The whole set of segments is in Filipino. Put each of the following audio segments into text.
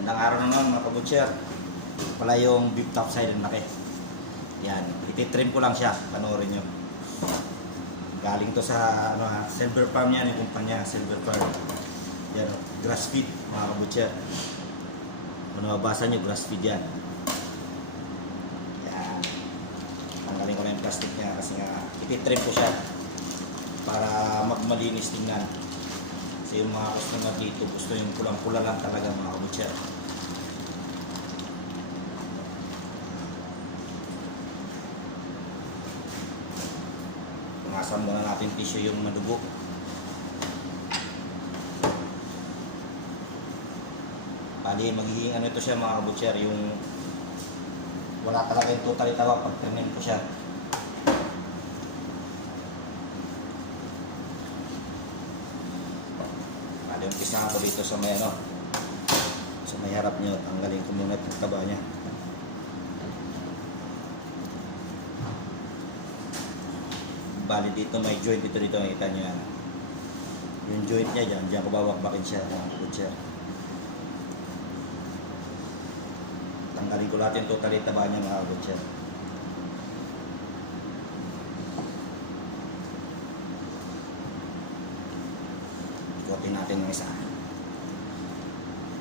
Gandang araw naman mga kabutcher. Pala yung beef top side ang laki. Yan, ititrim ko lang siya, panoorin nyo. Galing to sa Silver Farm yan, yung kumpanya, Silver Farm. Yan, grass feed mga kabutcher. Kung nababasa nyo, grass feed yan. Yan. Tanggalin ko na yung plastic niya kasi nga ititrim ko siya para magmalinis tingnan. Kasi yung mga customer dito gusto yung pulang-pula lang talaga mga kabutcher. Tungasan muna natin tissue yung madugo. Bali magiging ano ito siya mga kabutcher, yung wala talaga yung totally tawag pag trim ko siya. Umpisa ako dito sa may sa may harap nyo. Tanggalin ko muna itong taba nya. Bali dito may joint dito nakita nyo yan. Yung joint nya dyan, dyan ko bawakbakin siya mga kabutcher. Tanggalin ko lahat yung totally taba nya mga kabutcher. Ikutin natin ng isa.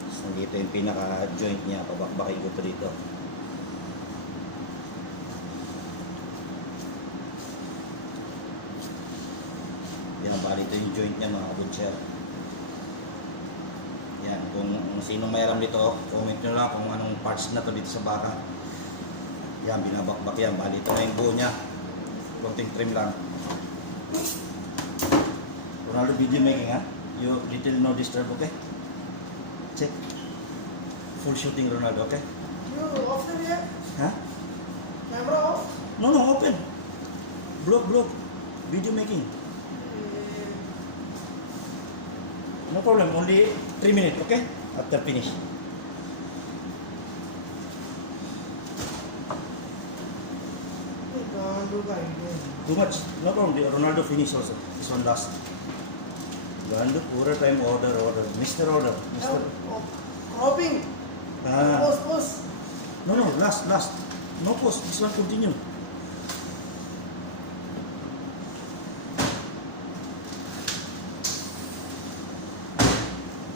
So, dito yung pinaka joint niya, pabakbakin ko ito dito. Binabali ito yung joint niya mga kabutcher. Yan, kung sino may alam dito, comment nyo lang kung anong parts na to dito sa baka. Yan, binabakbak yan. Bali ito na yung buo niya. Konting trim lang. Ronaldo video making ha. You little no disturb, okay? Check. Full shooting Ronaldo, okay? You off them yet? Huh? Camera off? No, open. Vlog. Video making. No problem, only 3 minutes, okay? After finish. Too much. No problem, Ronaldo finish also. This one last. Ronaldo, order time, order. Mr. Order. Mr. Cropping. Post. No, last. No post, this one continue.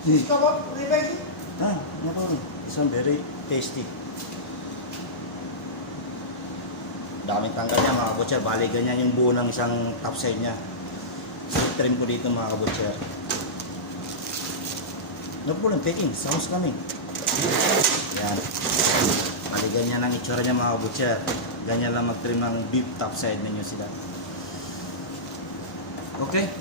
Come up, reback it. No problem. This one very tasty. Daming tanggal niya mga kabutcher. Bali ganyan yung buo ng isang top side niya. Trim ko dito mga kabutcher. No problem, taking. Sounds coming. Yan. Bali ganyan ang itsura niya mga kabutcher. Ganyan lang mag-trim ng beef top side ninyo sila. Okay.